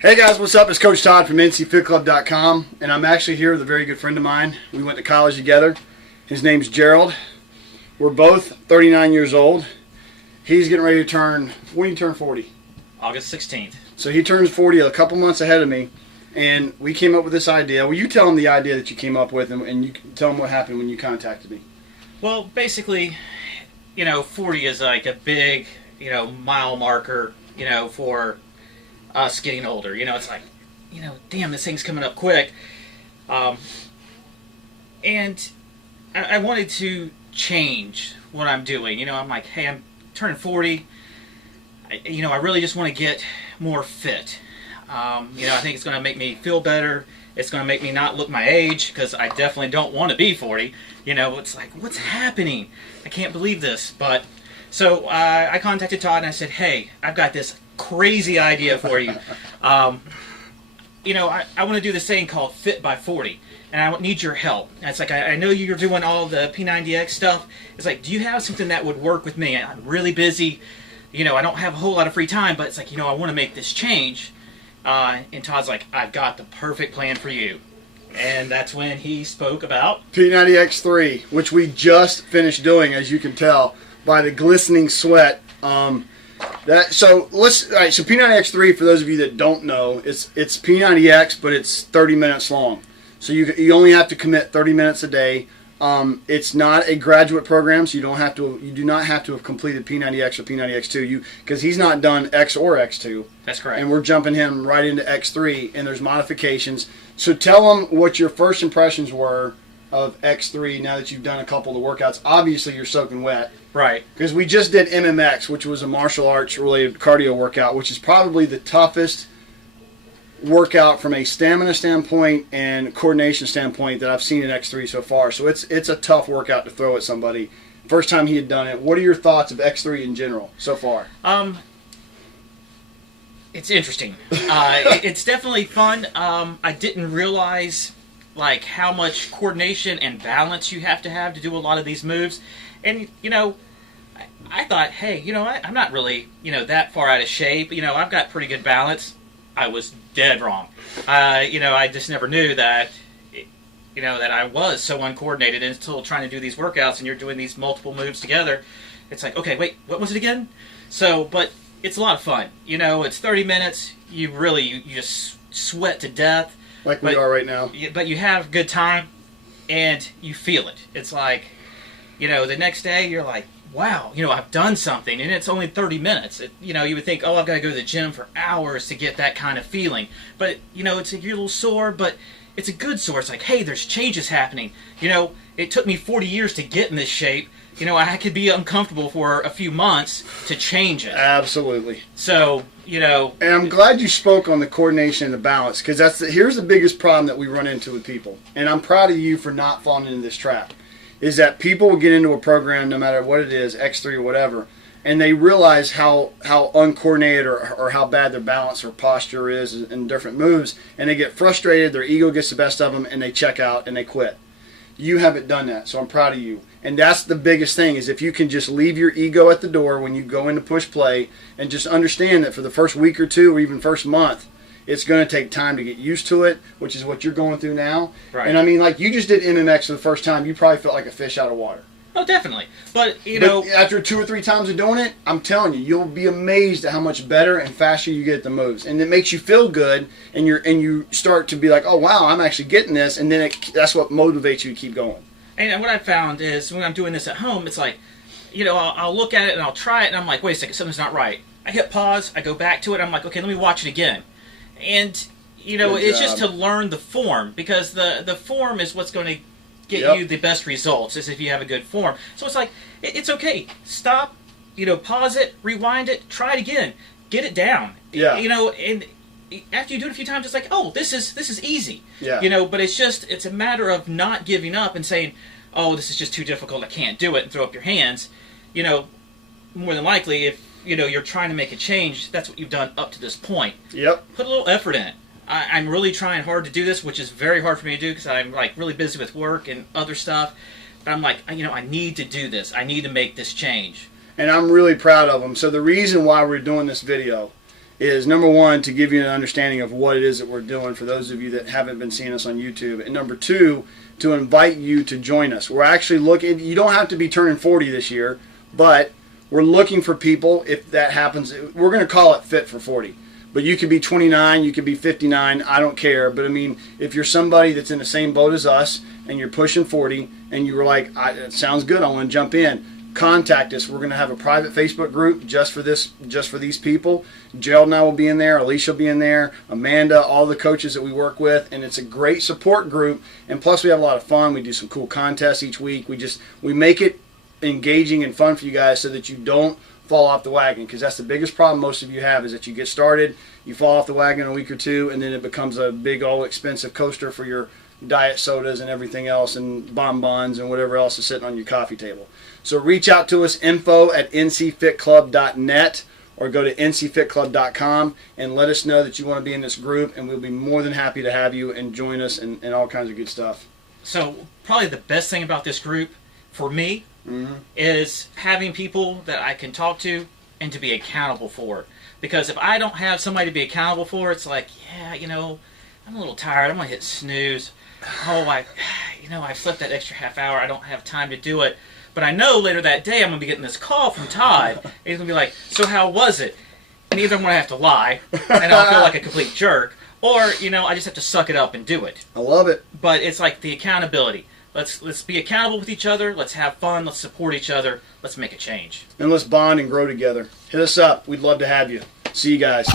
Hey guys, what's up? It's Coach Todd from ncfitclub.com, and I'm actually here with a very good friend of mine. We went to college together. His name's Gerald. We're both 39 years old. He's getting ready to turn, when do you turn 40? August 16th. So he turns 40 a couple months ahead of me, and we came up with this idea. Will you tell him the idea that you came up with, and you can tell him what happened when you contacted me? Well, basically, 40 is like a big, mile marker, for us getting older. It's like, damn, this thing's coming up quick. And I wanted to change what I'm doing. I'm like, hey, I'm turning 40. I really just want to get more fit. I think it's going to make me feel better. It's going to make me not look my age, because I definitely don't want to be 40. It's like, what's happening? I can't believe this. But so I contacted Todd and I said, hey, I've got this crazy idea for you. I want to do this thing called Fit by 40, and I need your help. And it's like, I know you're doing all the P90X stuff. It's like, do you have something that would work with me? I'm really busy. I don't have a whole lot of free time, but it's like, I want to make this change. And Todd's like, I've got the perfect plan for you. And that's when he spoke about P90X3, which we just finished doing, as you can tell by the glistening sweat. So P90X3, for those of you that don't know, it's P90X, but it's 30 minutes long. So you only have to commit 30 minutes a day. It's not a graduate program, so you do not have to have completed P90X or P90X2, because he's not done X or X2. That's correct. And we're jumping him right into X3, and there's modifications. So tell him what your first impressions were of X3 now that you've done a couple of the workouts. Obviously, you're soaking wet. Right. Because we just did MMX, which was a martial arts related cardio workout, which is probably the toughest workout from a stamina standpoint and coordination standpoint that I've seen in X3 so far. So it's a tough workout to throw at somebody. First time he had done it. What are your thoughts of X3 in general so far? It's interesting. It's definitely fun. I didn't realize how much coordination and balance you have to do a lot of these moves. And I thought, hey, I'm not really that far out of shape. I've got pretty good balance. I was dead wrong. I just never knew that that I was so uncoordinated until trying to do these workouts, and you're doing these multiple moves together. It's like, okay, wait, what was it again? So, but it's a lot of fun. It's 30 minutes. You just sweat to death. Like we are right now. But you have a good time, and you feel it. It's like, the next day you're like, wow, I've done something, and it's only 30 minutes. You would think, oh, I've got to go to the gym for hours to get that kind of feeling. But, it's like you're a little sore, but it's a good sore. It's like, hey, there's changes happening. It took me 40 years to get in this shape. I could be uncomfortable for a few months to change it. Absolutely. So, And I'm glad you spoke on the coordination and the balance, because here's the biggest problem that we run into with people. And I'm proud of you for not falling into this trap. Is that people will get into a program, no matter what it is, X3 or whatever, and they realize how uncoordinated or how bad their balance or posture is in different moves, and they get frustrated, their ego gets the best of them, and they check out and they quit. You haven't done that, so I'm proud of you. And that's the biggest thing, is if you can just leave your ego at the door when you go into push play, and just understand that for the first week or two or even first month, it's going to take time to get used to it, which is what you're going through now. Right. And I mean, like, you just did MMX for the first time. You probably felt like a fish out of water. Oh, definitely. But, after 2 or 3 times of doing it, I'm telling you, you'll be amazed at how much better and faster you get at the moves. And it makes you feel good, and you start to be like, oh, wow, I'm actually getting this. And then that's what motivates you to keep going. And what I found is when I'm doing this at home, it's like, I'll look at it and I'll try it, and I'm like, wait a second, something's not right. I hit pause, I go back to it, I'm like, okay, let me watch it again. And, it's just to learn the form, because the form is what's going to get you the best results, is if you have a good form. So it's like, it's okay. Stop, pause it, rewind it, try it again. Get it down. Yeah. And after you do it a few times, it's like, oh, this is easy. Yeah. But it's a matter of not giving up and saying, oh, this is just too difficult, I can't do it, and throw up your hands. More than likely, if you're trying to make a change, that's what you've done up to this point. Yep. Put a little effort in it. I'm really trying hard to do this, which is very hard for me to do because I'm really busy with work and other stuff. But I'm like, I need to do this. I need to make this change. And I'm really proud of them. So the reason why we're doing this video is number one, to give you an understanding of what it is that we're doing for those of you that haven't been seeing us on YouTube, and number two, to invite you to join us. We're actually looking, you don't have to be turning 40 this year, but we're looking for people. If that happens, we're going to call it Fit for 40. But you could be 29, you could be 59, I don't care. But I mean, if you're somebody that's in the same boat as us and you're pushing 40 and you were like, it sounds good, I want to jump in, contact us. We're going to have a private Facebook group just for these people. Gerald and I will be in there, Alicia will be in there, Amanda, all the coaches that we work with, and it's a great support group. And plus we have a lot of fun. We do some cool contests each week. We make it engaging and fun for you guys so that you don't fall off the wagon, because that's the biggest problem most of you have, is that you get started, you fall off the wagon a week or two, and then it becomes a big old expensive coaster for your diet sodas and everything else and bonbons and whatever else is sitting on your coffee table. So reach out to us, info@ncfitclub.net, or go to ncfitclub.com and let us know that you want to be in this group, and we'll be more than happy to have you and join us and all kinds of good stuff. So probably the best thing about this group for me is having people that I can talk to and to be accountable for. Because if I don't have somebody to be accountable for, it's like, yeah, I'm a little tired. I'm going to hit snooze. Oh, I slept that extra half hour. I don't have time to do it. But I know later that day I'm going to be getting this call from Todd. And he's going to be like, so how was it? And either I'm going to have to lie, and I'll feel like a complete jerk, or, I just have to suck it up and do it. I love it. But it's like the accountability. Let's be accountable with each other. Let's have fun. Let's support each other. Let's make a change. And let's bond and grow together. Hit us up. We'd love to have you. See you guys.